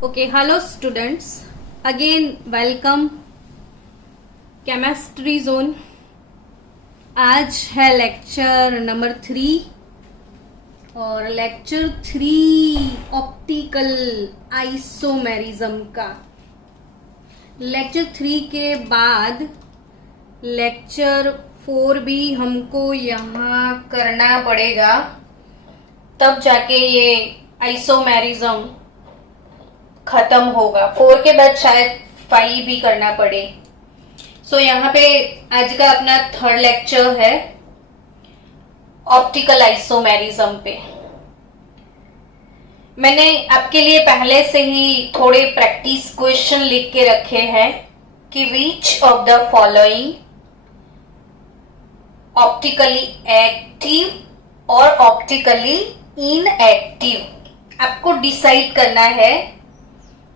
Okay, hello students. Again, welcome chemistry zone. आज है lecture number 3 और लेक्चर 3 ऑप्टिकल आइसोमेरिज्म का. लेक्चर 3 के बाद लेक्चर 4 भी हमको यहाँ करना पड़ेगा, तब जाके ये आइसोमेरिज्म खत्म होगा. 4 के बाद शायद 5 भी करना पड़े. सो यहाँ पे आज का अपना थर्ड लेक्चर है ऑप्टिकल आइसोमेरिज्म पे. मैंने आपके लिए पहले से ही थोड़े प्रैक्टिस क्वेश्चन लिख के रखे हैं कि which of the following optically active और ऑप्टिकली इनएक्टिव. आपको डिसाइड करना है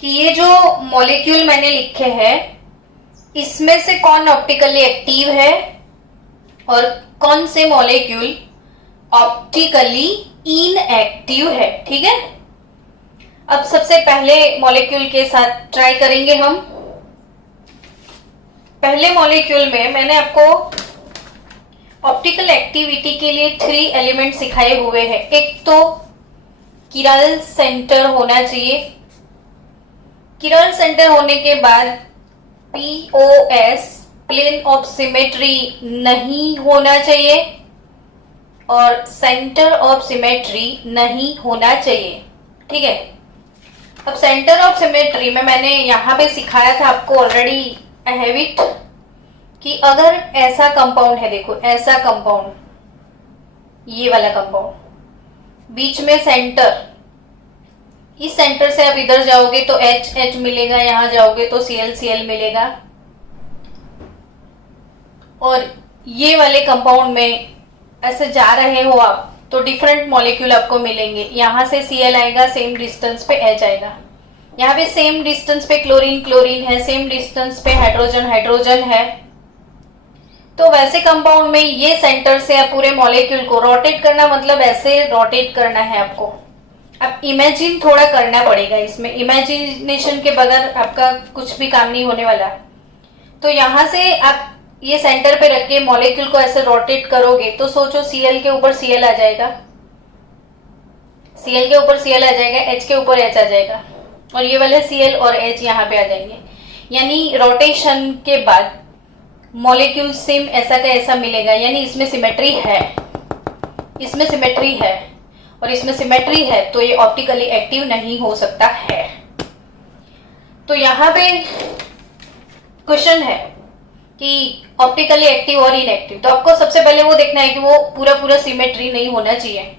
कि ये जो मॉलिक्यूल मैंने लिखे हैं इसमें से कौन ऑप्टिकली एक्टिव है और कौन से मॉलिक्यूल ऑप्टिकली इनएक्टिव है. ठीक है, अब सबसे पहले मॉलिक्यूल के साथ ट्राई करेंगे हम. पहले मॉलिक्यूल में मैंने आपको ऑप्टिकल एक्टिविटी के लिए 3 एलिमेंट सिखाए हुए हैं. एक तो किरल सेंटर होना चाहिए. किरल सेंटर होने के बाद POS प्लेन ऑफ सिमेट्री नहीं होना चाहिए और सेंटर ऑफ सिमेट्री नहीं होना चाहिए. ठीक है, अब सेंटर ऑफ सिमेट्री में मैंने यहां पे सिखाया था आपको ऑलरेडी. आई हैव इट कि अगर ऐसा कंपाउंड है, देखो ऐसा कंपाउंड, ये वाला कंपाउंड, बीच में सेंटर, इस सेंटर से आप इधर जाओगे तो H मिलेगा, यहां जाओगे तो Cl मिलेगा. और ये वाले कंपाउंड में ऐसे जा रहे हो आप तो डिफरेंट मॉलिक्यूल आपको मिलेंगे. यहां से Cl आएगा, सेम डिस्टेंस पे H आएगा. यहाँ पे सेम डिस्टेंस पे क्लोरीन है, सेम डिस्टेंस पे हाइड्रोजन है. तो वैसे कंपाउंड में ये सेंटर से आप पूरे मॉलिक्यूल को रोटेट करना, मतलब ऐसे रोटेट करना है आपको. अब इमेजिन थोड़ा करना पड़ेगा इसमें. इमेजिनेशन के बगैर आपका कुछ भी काम नहीं होने वाला. तो यहां से आप ये सेंटर पे रख के मॉलिक्यूल को ऐसे रोटेट करोगे तो सोचो Cl के ऊपर Cl आ जाएगा, Cl के ऊपर Cl आ जाएगा, H के ऊपर H आ जाएगा और ये वाले Cl और H यहाँ पे आ जाएंगे. यानी रोटेशन के बाद मॉलिक्यूल सेम ऐसा का ऐसा मिलेगा. यानी इसमें सिमेट्री है, इसमें सिमेट्री है और इसमें सिमेट्री है, तो ये ऑप्टिकली एक्टिव नहीं हो सकता है. तो यहां पे क्वेश्चन है कि ऑप्टिकली एक्टिव और इनएक्टिव. तो आपको सबसे पहले वो देखना है कि वो पूरा सिमेट्री नहीं होना चाहिए.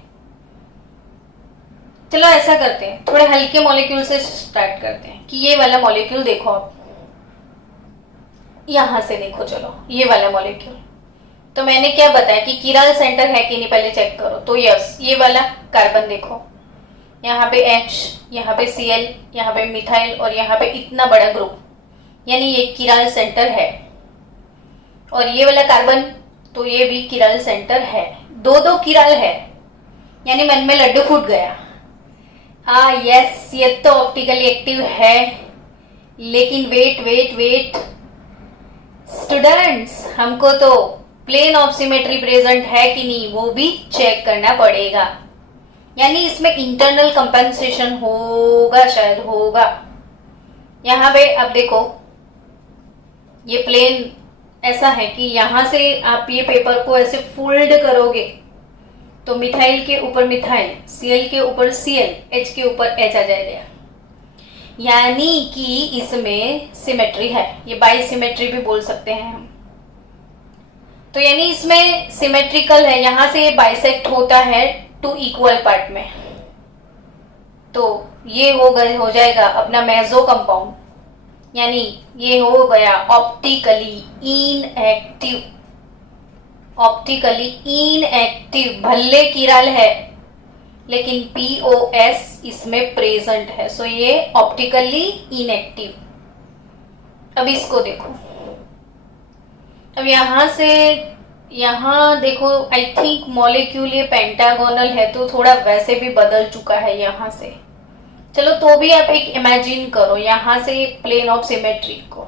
चलो ऐसा करते हैं, थोड़े हल्के मॉलिक्यूल से स्टार्ट करते हैं. कि ये वाला मॉलिक्यूल देखो, आप यहां से देखो. चलो ये वाला मॉलिक्यूल, तो मैंने क्या बताया कि किरल सेंटर है कि नहीं पहले चेक करो. तो यस, ये वाला कार्बन देखो, यहाँ पे H, यहाँ पे Cl, यहाँ पे मिथाइल और यहाँ पे इतना बड़ा ग्रुप, यानी ये किरल सेंटर है. और ये वाला कार्बन, तो ये भी किरल सेंटर है. दो किरल है, यानी मन में लड्डू फूट गया. यस, ये तो ऑप्टिकली एक्टिव है. लेकिन वेट स्टूडेंट्स, हमको तो प्लेन ऑफ सिमेट्री प्रेजेंट है कि नहीं वो भी चेक करना पड़ेगा. यानी इसमें इंटरनल कंपेंसेशन होगा, शायद होगा. यहां पे आप देखो, ये प्लेन ऐसा है कि यहां से आप ये पेपर को ऐसे फोल्ड करोगे तो मिथाइल के ऊपर मिथाइल, Cl के ऊपर Cl, H के ऊपर H आ जाएगा. यानी कि इसमें सिमेट्री है. ये बाई सिमेट्री भी बोल सकते हैं हम. तो यानी इसमें सिमेट्रिकल है. यहां से ये बाइसेक्ट होता है 2 इक्वल पार्ट में. तो ये हो जाएगा अपना मेसो कंपाउंड. यानी ये हो गया ऑप्टिकली इनएक्टिव. ऑप्टिकली इनएक्टिव, भले किरल है लेकिन POS इसमें प्रेजेंट है. सो ये ऑप्टिकली इनएक्टिव. अब इसको देखो, अब यहां से यहाँ देखो, आई थिंक मॉलिक्यूल ये पेंटागोनल है तो थोड़ा वैसे भी बदल चुका है यहाँ से. चलो तो भी आप एक इमेजिन करो यहां से प्लेन ऑफ सिमेट्री को,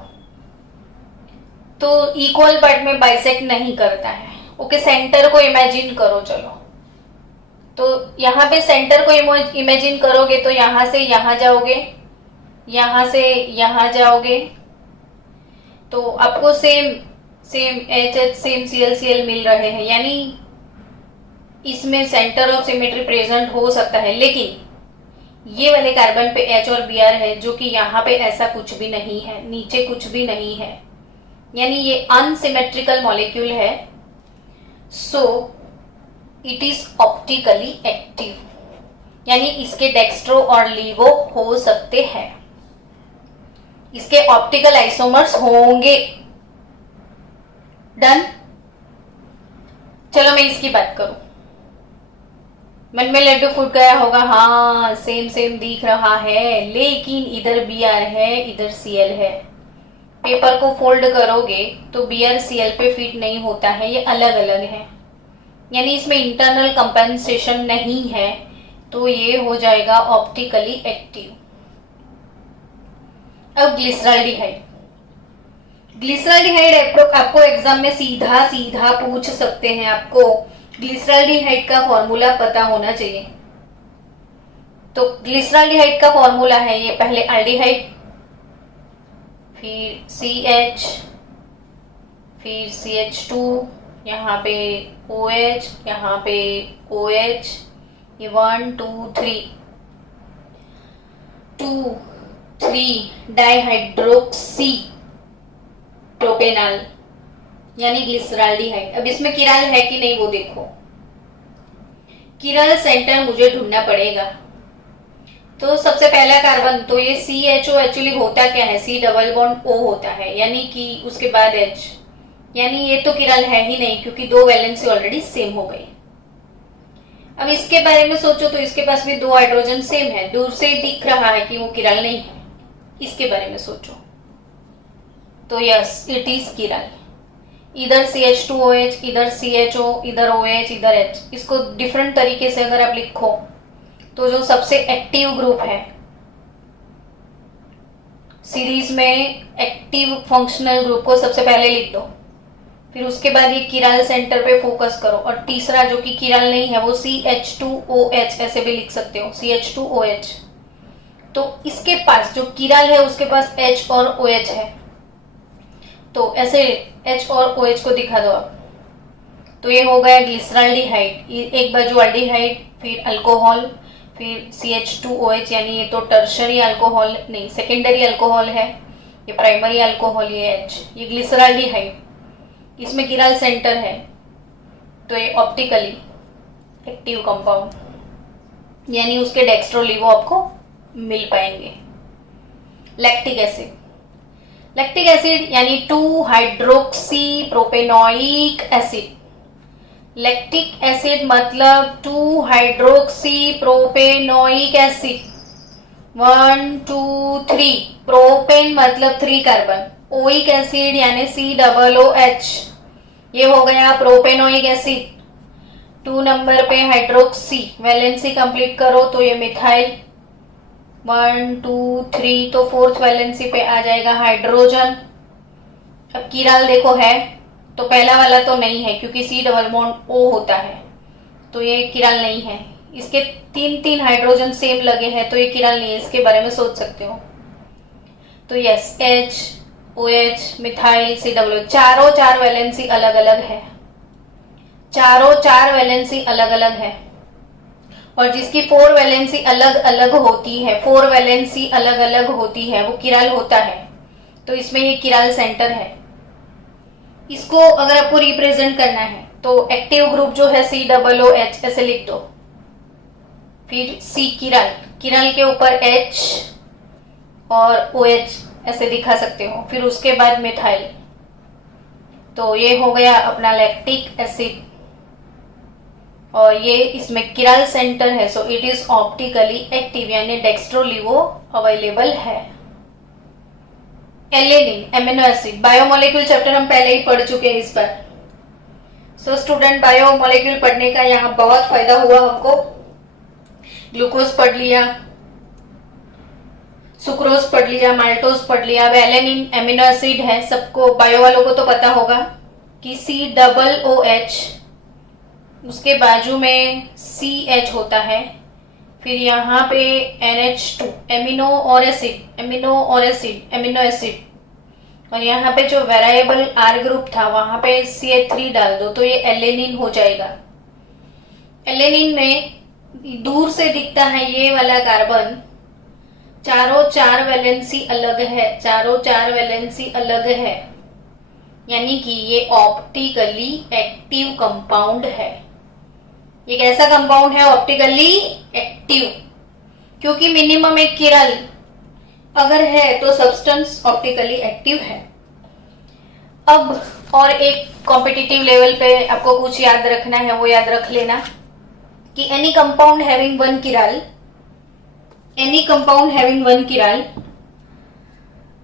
तो इक्वल पार्ट में बाइसेक्ट नहीं करता है। ओके, सेंटर को इमेजिन करो। चलो तो यहाँ पे सेंटर को इमेजिन करोगे तो यहां से यहां जाओगे, यहां से यहां जाओगे, तो आपको same same H H same C L मिल रहे हैं, यानी इसमें सेंटर ऑफ सिमेट्री प्रेजेंट हो सकता है। लेकिन ये वाले कार्बन पे एच और बी आर है, जो कि यहाँ पे ऐसा कुछ भी नहीं है, नीचे कुछ भी नहीं है, यानी ये अनसिमेट्रिकल मॉलिक्यूल है। So it is optically active, यानी इसके डेक्स्ट्रो और लीवो हो सकते हैं, इसके ऑप्टिकल आइसोमर्स होंगे। डन। चलो मैं इसकी बात करूं, मन में लड्डू फूट गया होगा, हाँ सेम सेम दिख रहा है, लेकिन इधर बी आर है, इधर सी एल है। पेपर को फोल्ड करोगे तो बी आर सी एल पे फिट नहीं होता है, ये अलग अलग है, यानी इसमें इंटरनल कंपेंसेशन नहीं है, तो ये हो जाएगा ऑप्टिकली एक्टिव। अब ग्लिसरॉल्डिहाइड, ग्लिसरॉल्डिहाइड आपको एग्जाम में सीधा सीधा पूछ सकते हैं, आपको ग्लिसरॉल्डिहाइड का फॉर्मूला पता होना चाहिए। तो ग्लिसरॉल्डिहाइड का फॉर्मूला है ये, पहले एल्डिहाइड, फिर CH, फिर CH2, यहाँ पे OH, यहाँ पे OH, ये 1 2 3 2 3 डाइहाइड्रोक्सी प्रोपेनॉल, यानी ग्लिसरॉल्डिहाइड। अब इसमें किराल है कि नहीं वो देखो, किराल सेंटर मुझे ढूंढना पड़ेगा। तो सबसे पहला कार्बन, तो ये CHO एक्चुअली होता क्या है, C डबल बॉन्ड O होता है, यानी कि उसके बाद H, यानी ये तो किराल है ही नहीं, क्योंकि दो वैलेंसी ऑलरेडी सेम हो गई। अब इसके बारे में सोचो तो इसके पास भी दो हाइड्रोजन सेम है, दूर से दिख रहा है कि वो किराल नहीं है। इसके बारे में सोचो तो यस इट इज किराल, इधर CH2OH, इधर CHO, इधर OH, इधर H। इसको डिफरेंट तरीके से अगर आप लिखो तो जो सबसे एक्टिव ग्रुप है सीरीज में, एक्टिव फंक्शनल ग्रुप को सबसे पहले लिख दो, फिर उसके बाद ये किराल सेंटर पे फोकस करो, और तीसरा जो कि किराल नहीं है वो CH2OH, ऐसे भी लिख सकते हो CH2OH। तो इसके पास जो किराल है उसके पास H और OH है, तो ऐसे H और OH को दिखा दो आप, तो ये हो गया ग्लिसरॉल्डिहाइड। एक बाजू एल्डिहाइड, फिर अल्कोहल, फिर CH2OH, यानी ये तो टर्शरी अल्कोहल नहीं, सेकेंडरी अल्कोहल है, ये प्राइमरी अल्कोहल, ये H, ये ग्लिसरॉल्डिहाइड, इसमें किराल सेंटर है, तो ये ऑप्टिकली एक्टिव कंपाउंड, यानी उसके डेक्स्ट्रो लीवो आपको मिल पाएंगे। लैक्टिक एसिड, लैक्टिक एसिड यानी 2 hydroxy propanoic acid. Lactic acid मतलब 2 हाइड्रोक्सी प्रोपेनोइक एसिड, 1 2 3, प्रोपेन मतलब 3 कार्बन, ओइक एसिड यानी COOH, ये हो गया प्रोपेनोइक एसिड। 2 नंबर पे हाइड्रोक्सी, वैलेंसी कंप्लीट करो तो ये मिथाइल, 1 2 3, तो 4th वैलेंसी पे आ जाएगा हाइड्रोजन। अब किराल देखो है, तो पहला वाला तो नहीं है क्योंकि C डबल बॉन्ड O होता है, तो ये किराल नहीं है। इसके 3 हाइड्रोजन सेम लगे हैं, तो ये किराल नहीं है, इसके बारे में सोच सकते हो। तो yes H OH methyl COO, चारों 4 वैलेंसी अलग अलग है, चारों 4 वैलेंसी अलग अलग है, और जिसकी 4 वैलेंसी अलग अलग होती है, 4 वैलेंसी अलग अलग होती है, वो किराल होता है। तो इसमें ये किराल सेंटर है। इसको अगर आपको रिप्रेजेंट करना है तो एक्टिव ग्रुप जो है COOH ऐसे लिख दो, फिर C किराल, किराल के ऊपर H और OH ऐसे दिखा सकते हो, फिर उसके बाद मिथाइल, तो ये हो गया अपना लैक्टिक एसिड, और ये इसमें किराल सेंटर है, so it is optically active, यानी डेक्स्ट्रो लीवो अवेलेबल है। Alanine amino acid, biomolecule chapter हम पहले ही पढ़ चुके हैं इस पर। सो स्टूडेंट, बायोमोलिक्यूल पढ़ने का यहाँ बहुत फायदा हुआ हमको। ग्लूकोज पढ़ लिया, सुक्रोज पढ़ लिया, माल्टोज पढ़ लिया, वेलेनिन एमिनो एसिड है, सबको बायो वालों को तो पता होगा कि COOH, उसके बाजू में CH होता है, फिर यहाँ पे NH2 एमिनो एसिड, और यहाँ पे जो वेरिएबल R ग्रुप था वहां पे CH3 डाल दो तो ये एलेनिन हो जाएगा। एलेनिन में दूर से दिखता है ये वाला कार्बन, चारों चार वैलेंसी अलग है, यानी कि ये ऑप्टिकली एक्टिव कंपाउंड है। ये कैसा कंपाउंड है? ऑप्टिकली एक्टिव, क्योंकि मिनिमम एक किरल अगर है तो सब्सटेंस ऑप्टिकली एक्टिव है। अब और एक कॉम्पिटिटिव लेवल पे आपको कुछ याद रखना है, वो याद रख लेना कि any compound having one chiral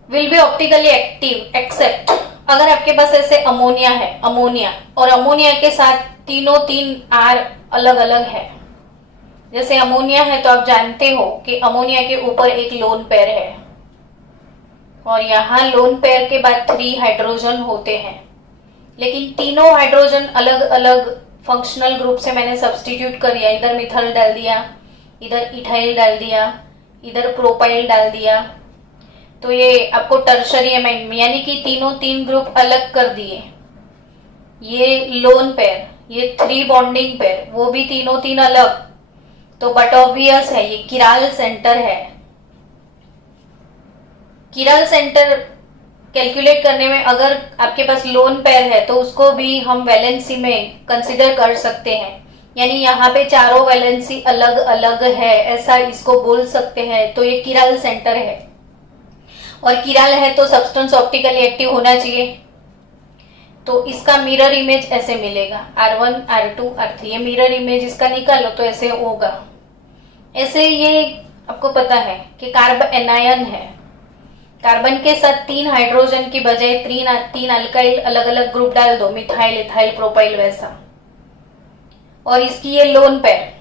will be optically active except, अगर आपके पास ऐसे अमोनिया और अमोनिया के साथ तीनों तीन R अलग अलग है। जैसे अमोनिया है तो आप जानते हो कि अमोनिया के ऊपर एक लोन पेयर है और यहाँ लोन पेयर के बाद 3 हाइड्रोजन होते हैं, लेकिन तीनों हाइड्रोजन अलग अलग फंक्शनल ग्रुप से मैंने सब्स्टिट्यूट कर दिया। इधर मिथाइल डाल दिया, इधर इथाइल डाल दिया, इधर प्रोपाइल डाल दिया, तो ये आपको टर्शरी एमाइन में, यानी कि तीनों तीन ग्रुप अलग कर दिए। ये लोन पेयर, ये 3 बॉन्डिंग पेयर, वो भी तीनों तीन अलग, तो बट ऑब्वियस है ये किराल सेंटर है। किराल सेंटर कैलकुलेट करने में अगर आपके पास लोन पेयर है तो उसको भी हम वैलेंसी में कंसिडर कर सकते हैं, यानी यहाँ पे चारों वैलेंसी अलग अलग है, ऐसा इसको बोल सकते हैं। तो ये किराल सेंटर है, और किराल है तो सब्सटेंस ऑप्टिकली एक्टिव होना चाहिए, तो इसका मिरर इमेज ऐसे मिलेगा R1 R2 R3, ये मिरर इमेज इसका निकालो तो ऐसे होगा। ऐसे ये आपको पता है कि कार्बन एनायन है, कार्बन के साथ 3 हाइड्रोजन की बजाय 3 अल्काइल अलग अलग ग्रुप डाल दो, मिथाइल इथाइल प्रोपाइल वैसा, और इसकी ये लोन पेयर,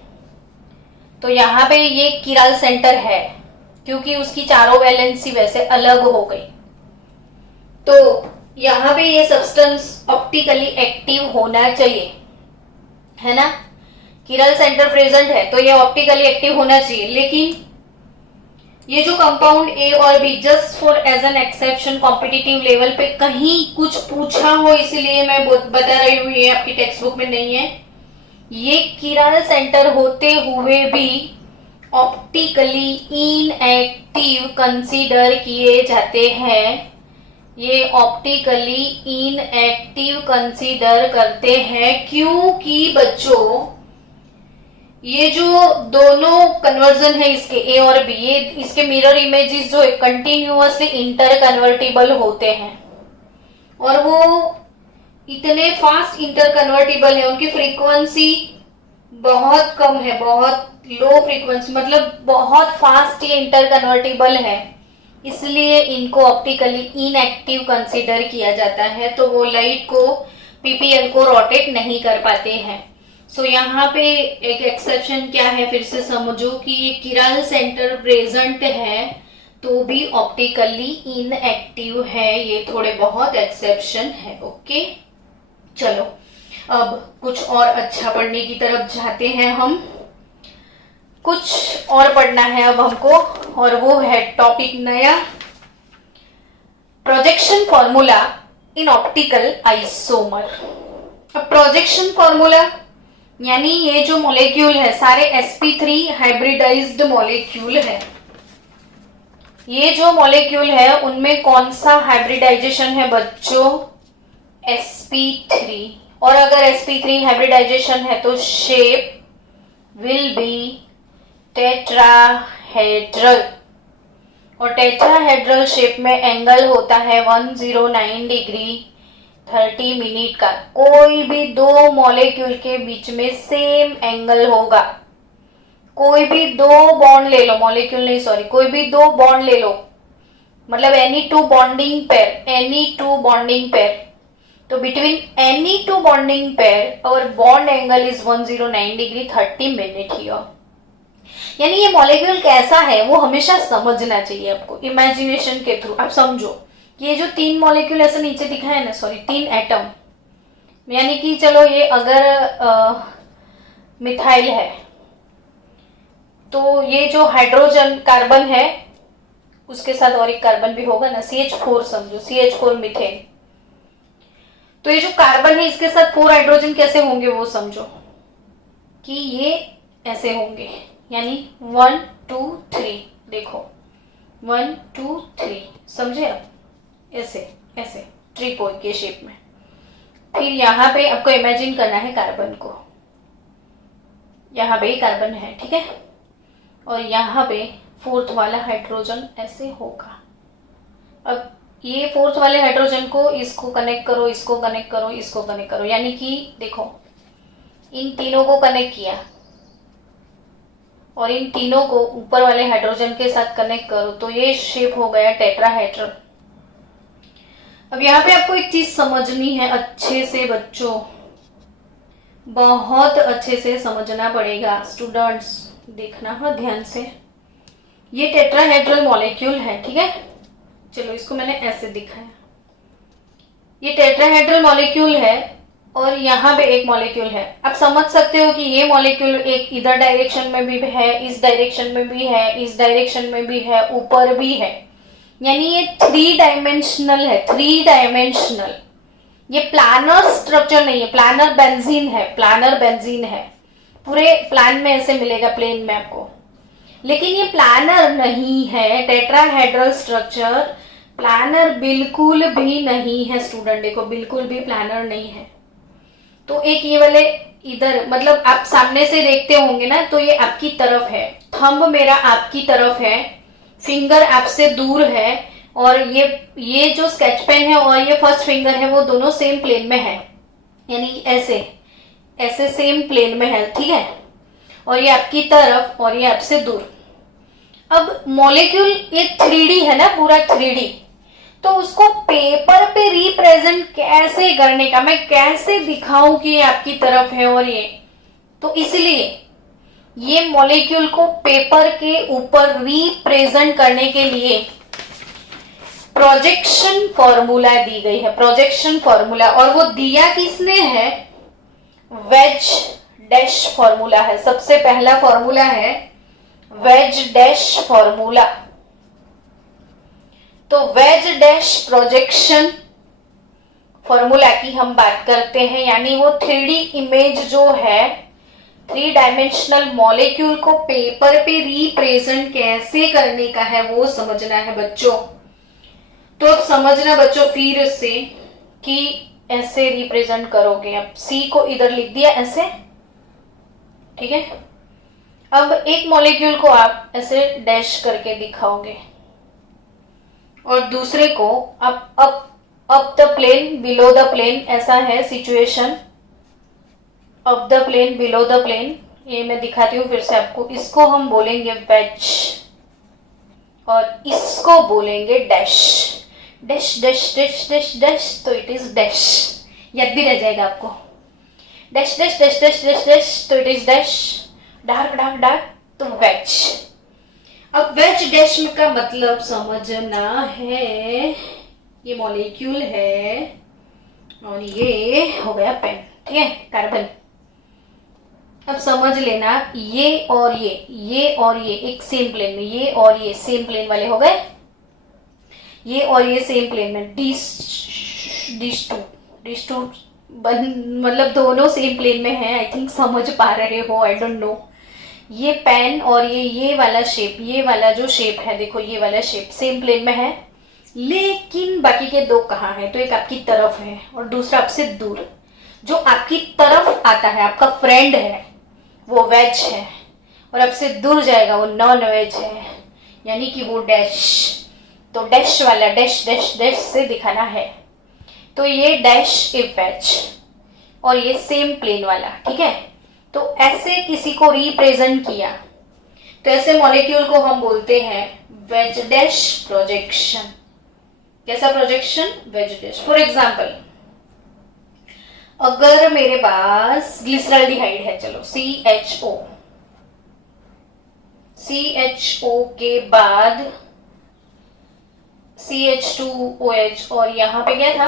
तो यहाँ पे ये किराल सेंटर है क्योंकि उसकी चारों वैलेंसी वैसे अलग हो गई। तो यहाँ पे ये सब्सटेंस ऑप्टिकली एक्टिव होना चाहिए, है ना। किराल सेंटर प्रेजेंट है तो ये ऑप्टिकली एक्टिव होना चाहिए, लेकिन ये जो कंपाउंड A और B just for as an exception competitive level पे कहीं कुछ पूछा हो इसलिए मैं बता रही हूँ, ये आपकी टेक्स्ट बुक में नहीं है। ये किराल सेंटर होते हुए भी ऑप्टिकली इनएक्टिव कंसीडर किए जाते हैं, ये ऑप्टिकली इनएक्टिव कंसीडर करते हैं क्योंकि बच्चों ये जो दोनों कन्वर्जन है इसके A और B, ये इसके मिरर इमेजेस जो है कंटिन्यूअसली इंटर कन्वर्टिबल होते हैं, और वो इतने फास्ट इंटर कन्वर्टिबल है, उनकी फ्रीक्वेंसी बहुत कम है, बहुत लो फ्रीक्वेंसी, मतलब बहुत फास्ट ये इंटर कन्वर्टिबल है, इसलिए इनको ऑप्टिकली इनएक्टिव कंसीडर किया जाता है। तो वो लाइट को PPL को रोटेट नहीं कर पाते हैं। सो यहाँ पे एक एक्सेप्शन क्या है, फिर से समझो कि ये किराल सेंटर प्रेजेंट है तो भी ऑप्टिकली इनएक्टिव है, ये थोड़े बहुत एक्सेप्शन है। ओके, चलो अब कुछ और अच्छा पढ़ने की तरफ जाते हैं हम। कुछ और पढ़ना है अब हमको, और वो है टॉपिक नया, projection formula in optical isomer. अब प्रोजेक्शन फॉर्मूला यानी ये जो मॉलिक्यूल है सारे sp3 हाइब्रिडाइज्ड मॉलिक्यूल है, ये जो मॉलिक्यूल है उनमें कौन सा हाइब्रिडाइजेशन है बच्चों? sp3, और अगर sp3 हाइब्रिडाइजेशन है तो शेप विल बी टेट्राहेड्रल, और टेट्राहेड्रल शेप में एंगल होता है 109 डिग्री 30 मिनट का। कोई भी दो मॉलिक्यूल के बीच में सेम एंगल होगा, कोई भी दो बॉन्ड ले लो, मॉलिक्यूल नहीं सॉरी, कोई भी दो बॉन्ड ले लो, मतलब एनी टू बॉन्डिंग पेयर, तो between any two bonding pair और bond angle is 109 degree 30 minute here. यानी ये मॉलिक्यूल कैसा है वो हमेशा समझना चाहिए आपको इमेजिनेशन के थ्रू। आप समझो ये जो 3 मॉलिक्यूल ऐसे नीचे दिखा है ना, सॉरी 3 एटम, यानी कि चलो ये अगर मिथाइल है तो ये जो हाइड्रोजन कार्बन है उसके साथ और एक कार्बन भी होगा ना, CH4 समझो, CH4 मीथेन। तो ये जो कार्बन है इसके साथ 4 हाइड्रोजन कैसे होंगे वो समझो कि ये ऐसे होंगे, यानी 1 2 3, देखो 1 2 3, समझे आप, ऐसे ऐसे ट्रिपॉड के शेप में। फिर यहाँ पे आपको इमेजिन करना है कार्बन को, यहाँ पे कार्बन है, ठीक है, और यहाँ पे 4th वाला हाइड्रोजन ऐसे होगा। अब ये 4th वाले हाइड्रोजन को इसको कनेक्ट करो, इसको कनेक्ट करो, इसको कनेक्ट करो, यानी कि देखो इन तीनों को कनेक्ट किया और इन तीनों को ऊपर वाले हाइड्रोजन के साथ कनेक्ट करो तो ये शेप हो गया टेट्राहेड्रल। अब यहाँ पे आपको एक चीज समझनी है अच्छे से बच्चों, बहुत अच्छे से समझना पड़ेगा स्टूडेंट्स, देखना हाँ ध्यान से। ये टेट्राहेड्रल मॉलिक्यूल है, ठीक है, चलो इसको मैंने ऐसे दिखाया, ये टेट्राहेड्रल मॉलिक्यूल है और यहाँ पे एक मॉलिक्यूल है। आप समझ सकते हो कि ये मॉलिक्यूल एक इधर डायरेक्शन में भी है, इस डायरेक्शन में भी है, इस डायरेक्शन में भी है, ऊपर भी है, यानी ये 3 डायमेंशनल है, 3 डायमेंशनल। ये प्लानर स्ट्रक्चर नहीं है, प्लानर बेंजीन है, प्लानर बेंजीन है, पूरे प्लान में ऐसे मिलेगा प्लेन में आपको, लेकिन ये प्लानर नहीं है। टेट्राहेड्रल स्ट्रक्चर प्लानर बिल्कुल भी नहीं है स्टूडेंट, देखो बिल्कुल भी प्लानर नहीं है। तो एक ये वाले इधर, मतलब आप सामने से देखते होंगे ना, तो ये आपकी तरफ है, थंब मेरा आपकी तरफ है, फिंगर आपसे दूर है, और ये जो स्केच पेन है और ये फर्स्ट फिंगर है वो दोनों सेम प्लेन में है, यानी ऐसे ऐसे सेम प्लेन में है, ठीक है, और ये आपकी तरफ और ये आपसे दूर। अब मॉलिक्यूल ये 3D है ना, पूरा 3D, तो उसको पेपर पे रिप्रेजेंट कैसे करने का, मैं कैसे दिखाऊं कि ये आपकी तरफ है और ये, तो इसलिए ये मॉलिक्यूल को पेपर के ऊपर रिप्रेजेंट करने के लिए प्रोजेक्शन फॉर्मूला दी गई है, प्रोजेक्शन फॉर्मूला, और वो दिया किसने है, वेज डैश फॉर्मूला है। सबसे पहला फॉर्मूला है वेज डैश फॉर्मूला। तो वेज डैश प्रोजेक्शन फॉर्मूला की हम बात करते हैं, यानी वो 3D इमेज जो है, 3 डायमेंशनल मॉलिक्यूल को पेपर पे रिप्रेजेंट कैसे करने का है वो समझना है बच्चों। तो अब समझना बच्चों फिर से कि ऐसे रिप्रेजेंट करोगे, अब C को इधर लिख दिया ऐसे, ठीक है। अब एक मॉलिक्यूल को आप ऐसे डैश करके दिखाओगे और दूसरे को up the plane below the plane, ऐसा है situation, up the plane below the plane. ये मैं दिखाती हूँ फिर से आपको, इसको हम बोलेंगे वेज और इसको बोलेंगे dash, dash dash dash dash dash, तो इट इज डैश, याद भी रह जाएगा आपको, dash dash dash dash dash dash, तो it is dash, dark dark dark, तो वेज। अब वेज डैश का मतलब समझना है, ये मॉलिक्यूल है और ये हो गया पेन, ठीक है, कार्बन। अब समझ लेना ये और ये और ये एक सेम प्लेन में, ये और ये सेम प्लेन वाले हो गए, ये और ये सेम प्लेन में, डिस टू मतलब दोनों सेम प्लेन में है। आई थिंक समझ पा रहे हो, आई डोंट नो। ये पेन और ये वाला शेप, ये वाला जो शेप है, देखो ये वाला शेप सेम प्लेन में है, लेकिन बाकी के 2 कहाँ है, तो एक आपकी तरफ है और दूसरा आपसे दूर। जो आपकी तरफ आता है, आपका फ्रेंड है, वो वेज है, और आपसे दूर जाएगा वो नॉन वेज है, यानी कि वो डैश। तो डैश वाला डैश डैश डैश से दिखाना है, तो ये डैश इज वेज और ये सेम प्लेन वाला, ठीक है। तो ऐसे किसी को रिप्रेजेंट किया, तो ऐसे मॉलिक्यूल को हम बोलते हैं वेज डैश प्रोजेक्शन। कैसा projection, veg dash. For example, अगर मेरे पास ग्लिसरॉल्डिहाइड है, चलो CHO, CHO के बाद CH2OH और यहाँ पे क्या था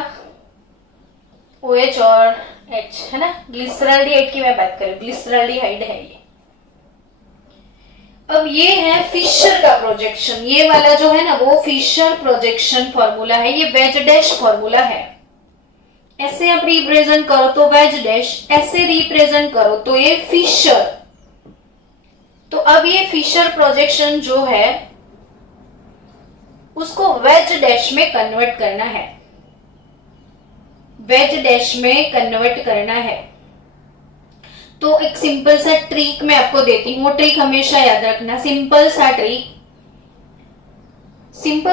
OH और H है ना, ग्लिसरॉल्डिहाइड की मैं बात करूं, ग्लिसरॉल्डिहाइड है ये। अब ये है फिशर का प्रोजेक्शन, ये वाला जो है ना वो फिशर प्रोजेक्शन फॉर्मूला है, ये वेज डैश फॉर्मूला है। ऐसे आप रिप्रेजेंट करो तो वेज डैश, ऐसे रिप्रेजेंट करो तो ये फिशर। तो अब ये फिशर प्रोजेक्शन जो है उसको वेज डैश में कन्वर्ट करना है, वेज डैश में कन्वर्ट करना है। तो एक सिंपल सा ट्रिक मैं आपको देती हूँ, वो ट्रिक हमेशा याद रखना। सिंपल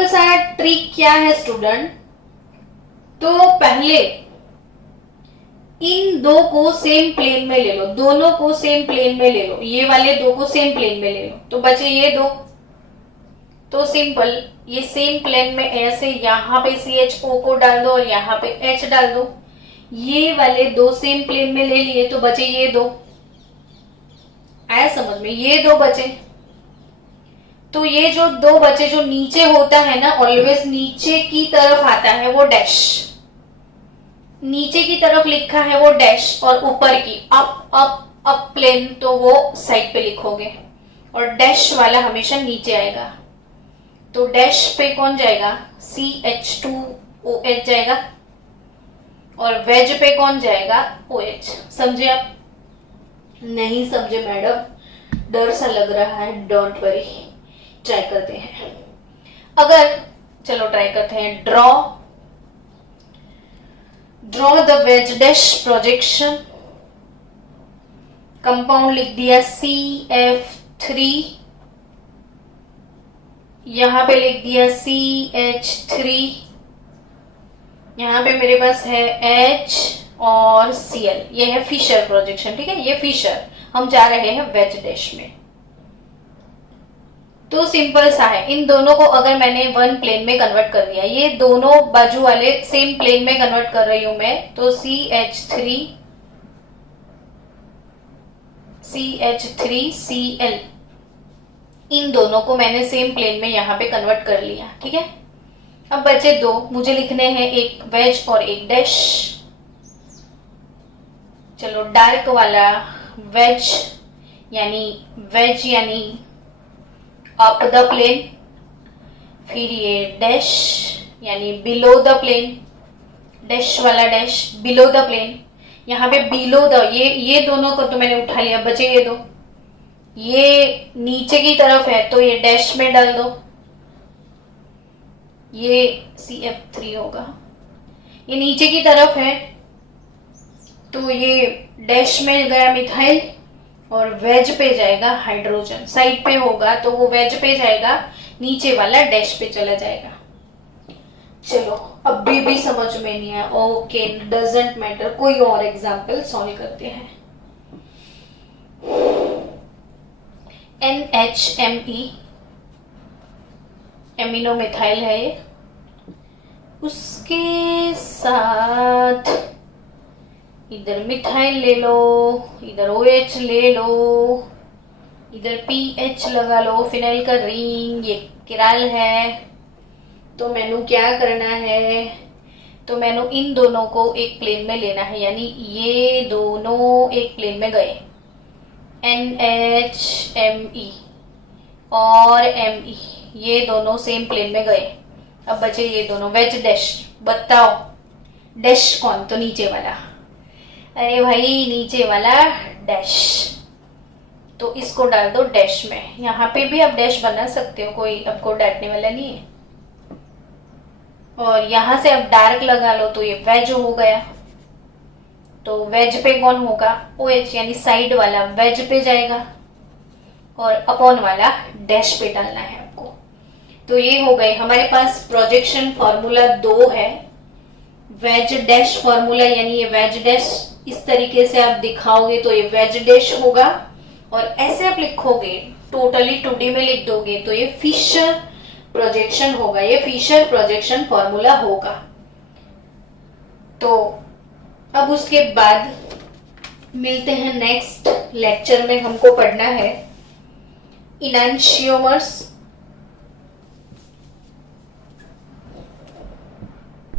सा ट्रिक क्या है स्टूडेंट, तो पहले इन दो को सेम प्लेन में ले लो, दोनों को सेम प्लेन में ले लो, ये वाले दो को सेम प्लेन में ले लो, तो बचे ये दो। तो सिंपल, ये सेम प्लेन में ऐसे यहां पे CHO को डाल दो और यहाँ पे H डाल दो, ये वाले दो सेम प्लेन में ले लिए तो बचे ये दो। आया समझ में, ये दो बचे। तो ये जो दो बचे, जो नीचे होता है ना ऑलवेज नीचे की तरफ आता है वो डैश, नीचे की तरफ लिखा है वो डैश, और ऊपर की अप अप अप प्लेन तो वो साइड पे लिखोगे, और डैश वाला हमेशा नीचे आएगा। तो डैश पे कौन जाएगा, CH2OH जाएगा, और वेज पे कौन जाएगा, OH। समझे आप? नहीं समझे मैडम, डर सा लग रहा है, डोंट वरी, ट्राई करते हैं। अगर चलो ट्राई करते हैं, draw the ways dash projection. Compound लिख दिया CF3, यहां पे लिख दिया CH3, यहां पे मेरे पास है H और Cl, ये है फिशर प्रोजेक्शन। ठीक है, ये फिशर, हम जा रहे हैं वेज डैश में। तो सिंपल सा है, इन दोनों को अगर मैंने वन प्लेन में कन्वर्ट कर दिया, ये दोनों बाजू वाले सेम प्लेन में कन्वर्ट कर रही हूं मैं, तो CH3Cl, इन दोनों को मैंने सेम प्लेन में यहां पे कन्वर्ट कर लिया। ठीक है, अब बचे दो, मुझे लिखने हैं एक वेज और एक डैश। चलो, डार्क वाला वेज यानी अप द प्लेन, फिर ये डैश यानी बिलो द प्लेन, डैश वाला डैश बिलो द प्लेन। यहाँ पे बिलो द, ये दोनों को तो मैंने उठा लिया, बचे ये दो, ये नीचे की तरफ है तो ये डैश में डाल दो, ये CF3 होगा। ये नीचे की तरफ है तो ये डैश में गया मिथाइल, और वेज पे जाएगा हाइड्रोजन, साइड पे होगा तो वो वेज पे जाएगा, नीचे वाला डैश पे चला जाएगा। चलो, अभी भी समझ में नहीं आया, ओके डजंट मैटर, कोई और एग्जाम्पल सॉल्व करते हैं। NHME, एमिनो मिथाइल है ये, उसके साथ इधर मिथाइल ले लो, इधर OH ले लो, इधर PH लगा लो, फिनाइल का रिंग, ये किराल है। तो मैंने क्या करना है, तो मैंने इन दोनों को एक प्लेन में लेना है, यानी ये दोनों एक प्लेन में गए, NHME और ME, ये दोनों सेम प्लेन में गए। अब बचे ये दोनों वेज डैश, बताओ डैश कौन, तो नीचे वाला, अरे भाई नीचे वाला डैश, तो इसको डाल दो डैश में। यहाँ पे भी आप डैश बना सकते हो, कोई आपको डांटने वाला नहीं है। और यहां से अब डार्क लगा लो तो ये वेज हो गया, तो वेज पे कौन होगा, OH, यानी साइड वाला वेज पे जाएगा, और अपॉन वाला डैश पे डालना है आपको। तो ये हो गए हमारे पास प्रोजेक्शन फॉर्मूला 2 है, वेज डैश फॉर्मूला, यानी ये वेज डैश इस तरीके से आप दिखाओगे तो ये वेज डैश होगा, और ऐसे आप लिखोगे टोटली 2D में लिख दोगे तो ये फिशर प्रोजेक्शन होगा, ये फिशर प्रोजेक्शन फॉर्मूला होगा। तो अब उसके बाद मिलते हैं नेक्स्ट लेक्चर में, हमको पढ़ना है इनैंशियोमर्स